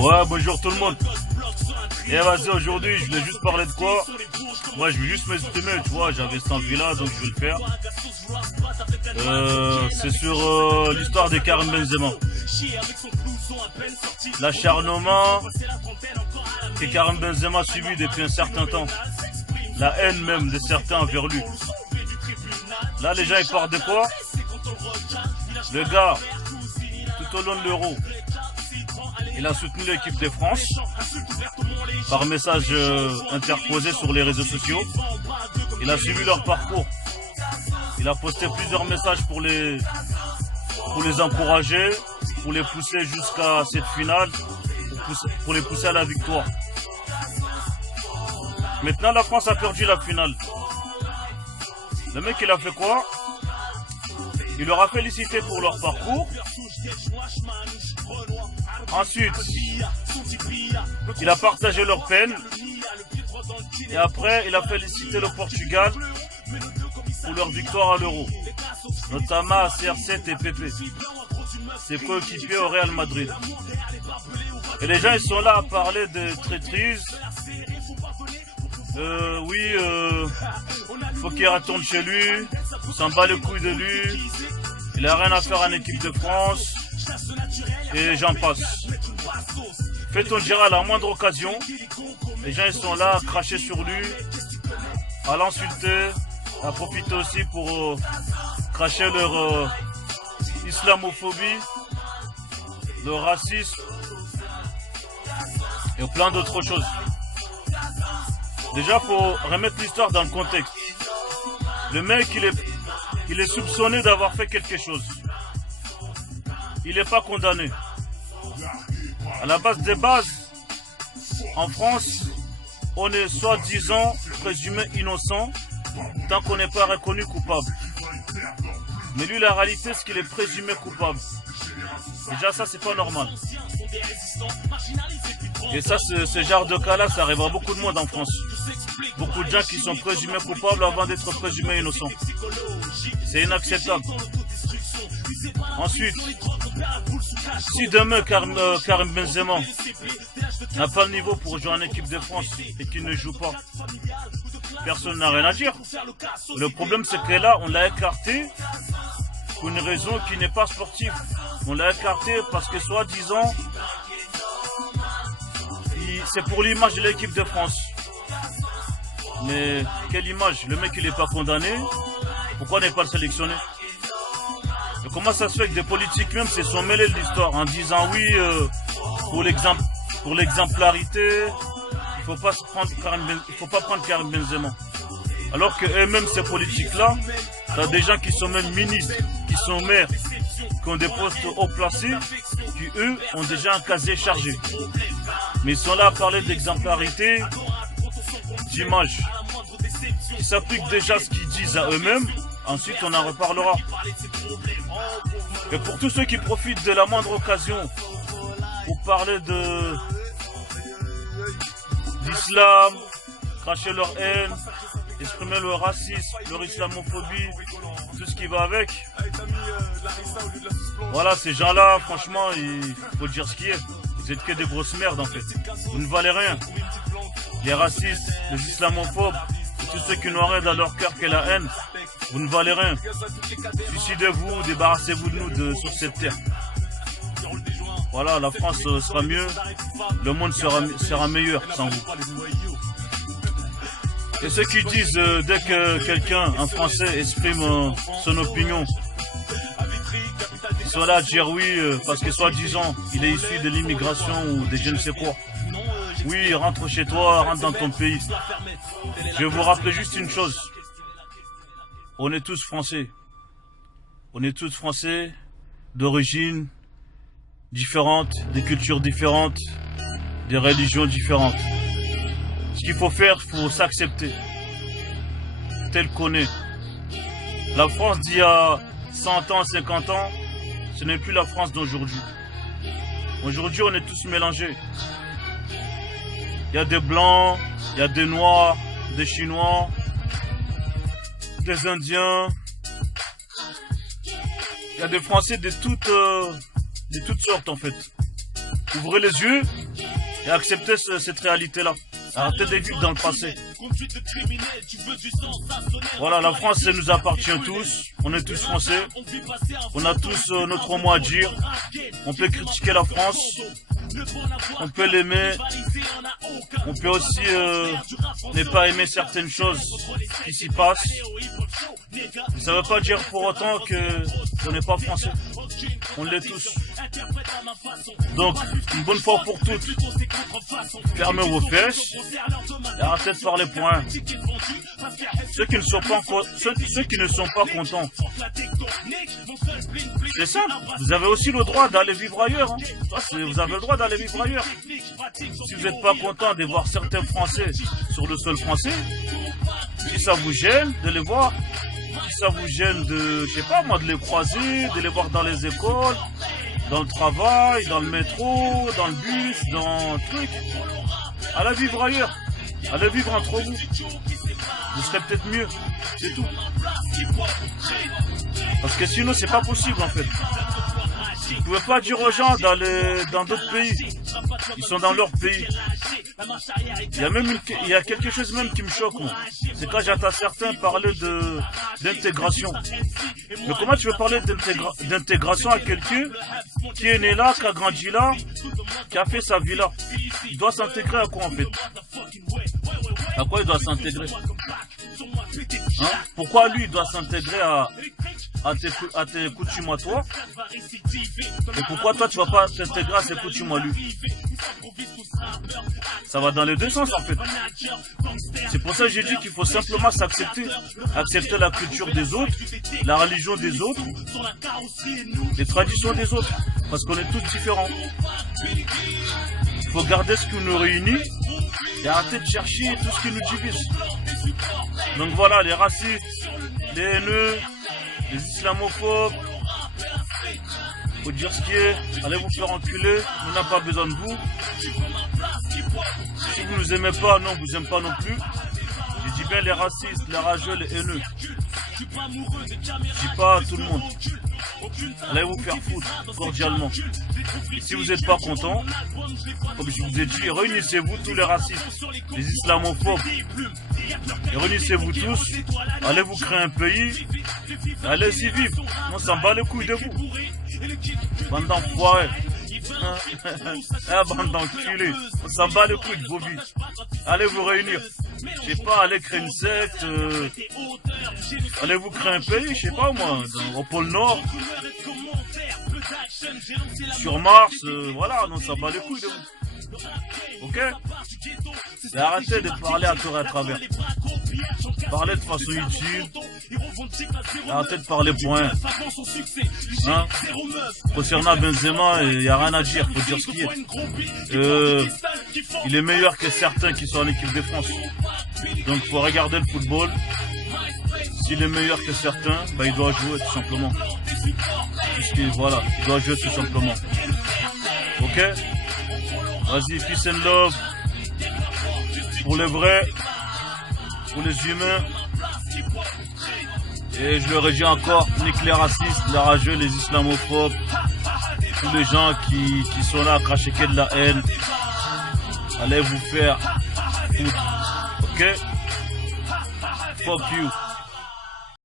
Ouais, bonjour tout le monde. Et vas-y, aujourd'hui, je voulais juste parler de quoi? Moi, je veux juste m'exprimer, tu vois, j'avais cette envie-là, donc je vais le faire. C'est sur l'histoire de Karim Benzema. L'acharnement que Karim Benzema a subi depuis un certain temps. La haine même de certains envers lui. Là, les gens, ils parlent de quoi? Le gars, tout au long de l'Euro, il a soutenu l'équipe de France par message interposé sur les réseaux sociaux. Il a suivi leur parcours. Il a posté plusieurs messages pour les encourager, pour les pousser jusqu'à cette finale, pour les pousser à la victoire. Maintenant, la France a perdu la finale. Le mec, il a fait quoi? Il leur a félicité pour leur parcours. Ensuite, il a partagé leur peine. Et après, il a félicité le Portugal pour leur victoire à l'Euro. Notamment à CR7 et PP. Ses coéquipiers au Real Madrid. Et les gens, ils sont là à parler de traîtrise. Faut qu'il retourne chez lui. On s'en bat les couilles de lui. Il a rien à faire en équipe de France. Et j'en passe. Fait-on dirait à la moindre occasion. Les gens ils sont là à cracher sur lui, à l'insulter, à profiter aussi pour cracher leur islamophobie, leur racisme et plein d'autres choses. Déjà, faut remettre l'histoire dans le contexte. Le mec, il est soupçonné d'avoir fait quelque chose. Il n'est pas condamné. À la base des bases, en France, on est soi-disant présumé innocent tant qu'on n'est pas reconnu coupable. Mais lui, la réalité, c'est qu'il est présumé coupable. Déjà, ça, c'est pas normal. Et ça, ce genre de cas-là, ça arrive à beaucoup de monde en France. Beaucoup de gens qui sont présumés coupables avant d'être présumés innocents. C'est inacceptable. Ensuite, si demain Karim Benzema n'a pas le niveau pour jouer en équipe de France et qu'il ne joue pas, personne n'a rien à dire. Le problème, c'est que là, on l'a écarté pour une raison qui n'est pas sportive. On l'a écarté parce que soi-disant, c'est pour l'image de l'équipe de France. Mais quelle image? Le mec, il n'est pas condamné. Pourquoi n'est pas le sélectionné? Mais comment ça se fait que des politiques même se sont mêlés de l'histoire en disant oui, pour l'exemplarité, il faut pas prendre Karim Benzema. Alors que eux-mêmes, ces politiques-là, t'as des gens qui sont même ministres, qui sont maires, qui ont des postes haut placés, qui eux ont déjà un casier chargé. Mais ils sont là à parler d'exemplarité, d'image. Ils s'appliquent déjà ce qu'ils disent à eux-mêmes, ensuite on en reparlera. Et pour tous ceux qui profitent de la moindre occasion pour parler d'islam, cracher leur haine, exprimer leur racisme, leur islamophobie, tout ce qui va avec. Voilà, ces gens-là, franchement, il faut dire ce qui est. Vous êtes que des grosses merdes en fait. Vous ne valez rien. Les racistes, les islamophobes, tous ceux qui n'ont rien dans leur cœur que la haine, vous ne valez rien. Suicidez-vous, débarrassez-vous de nous sur cette terre. Voilà, la France sera mieux, le monde sera meilleur sans vous. Et ceux qui disent dès que quelqu'un, un Français, exprime son opinion, ils sont là à dire oui parce que soi-disant il est issu de l'immigration ou de je ne sais quoi. Oui, rentre chez toi, rentre dans ton pays. Je vais vous rappeler juste une chose. On est tous Français. On est tous Français d'origine différentes, des cultures différentes, des religions différentes. Ce qu'il faut faire, il faut s'accepter tel qu'on est. La France d'il y a 100 ans, 50 ans, ce n'est plus la France d'aujourd'hui. Aujourd'hui, on est tous mélangés. Il y a des blancs, il y a des noirs, des chinois, des indiens. Il y a des Français de toutes sortes en fait. Ouvrez les yeux et acceptez cette réalité-là. Arrêtez de vivre dans le passé. Voilà, la France, elle nous appartient tous. On est tous français. On a tous notre mot à dire. On peut critiquer la France. On peut l'aimer. On peut aussi ne pas aimer certaines choses qui s'y passent. Ça ne veut pas dire pour autant qu'on n'est pas français. On l'est tous. Donc, une bonne fois pour toutes, fermez vos fesses et arrêtez de faire les points. Ceux qui ne sont pas contents, c'est simple. Vous avez aussi le droit d'aller vivre ailleurs. Vous avez le droit d'aller vivre ailleurs. Si vous n'êtes pas content de voir certains Français sur le sol français, si ça vous gêne de les voir, si ça vous gêne de, je sais pas moi, de les croiser, de les voir dans les écoles, dans le travail, dans le métro, dans le bus, dans le truc, allez vivre ailleurs. Allez vivre entre vous. Vous serez peut-être mieux. C'est tout. Parce que sinon, c'est pas possible en fait. Vous pouvez pas dire aux gens d'aller dans d'autres pays. Ils sont dans leur pays. Il y a quelque chose même qui me choque, moi. C'est quand j'entends certains parler d'intégration. Mais comment tu veux parler d'intégration à quelqu'un qui est né là, qui a grandi là, qui a fait sa vie là? Il doit s'intégrer à quoi en fait? À quoi il doit s'intégrer? Hein? Pourquoi lui il doit s'intégrer à tes coutumes à toi? Et pourquoi toi tu vas pas t'intégrer à ses coutumes à lui? Ça va dans les deux sens en fait. C'est pour ça que j'ai dit qu'il faut simplement s'accepter. Accepter la culture des autres, la religion des autres, les traditions des autres. Parce qu'on est tous différents. Il faut garder ce qui nous réunit et arrêter de chercher tout ce qui nous divise. Donc voilà, les racistes, les haineux, les islamophobes, faut dire ce qui est, allez vous faire enculer, on n'a pas besoin de vous. Si vous nous aimez pas, non, vous aimez pas non plus. Je dis bien les racistes, les rageux, les haineux. Je dis pas à tout le monde. Allez vous faire foutre, cordialement. Et si vous n'êtes pas content, comme je vous ai dit, réunissez-vous tous les racistes, les islamophobes. Et réunissez-vous tous, allez vous créer un pays, allez y vivre. On s'en bat les couilles de vous. Bande d'enfoirés. Bande d'enculés. On s'en bat les couilles de vos vies. Allez vous réunir. Je sais pas, allez créer une secte. Allez vous créer un pays, je sais pas moi, au pôle Nord. Sur Mars, voilà, on s'en bat les couilles de vous. Ok? Et arrêtez de parler à tour et à travers. Parlez de façon utile. Arrêtez de parler point. Hein? Concernant Benzema, il n'y a rien à dire, faut dire ce qu'il est. Il est meilleur que certains qui sont en équipe de France. Donc faut regarder le football. S'il est meilleur que certains, bah, il doit jouer tout simplement. Voilà, il doit jouer tout simplement. Ok? Vas-y, peace and love. Pour les vrais, pour les humains. Et je leur ai dit encore, nique les racistes, les rageux, les islamophobes, tous les gens qui sont là à cracher que de la haine. Allez vous faire foutre. Ok? Fuck you.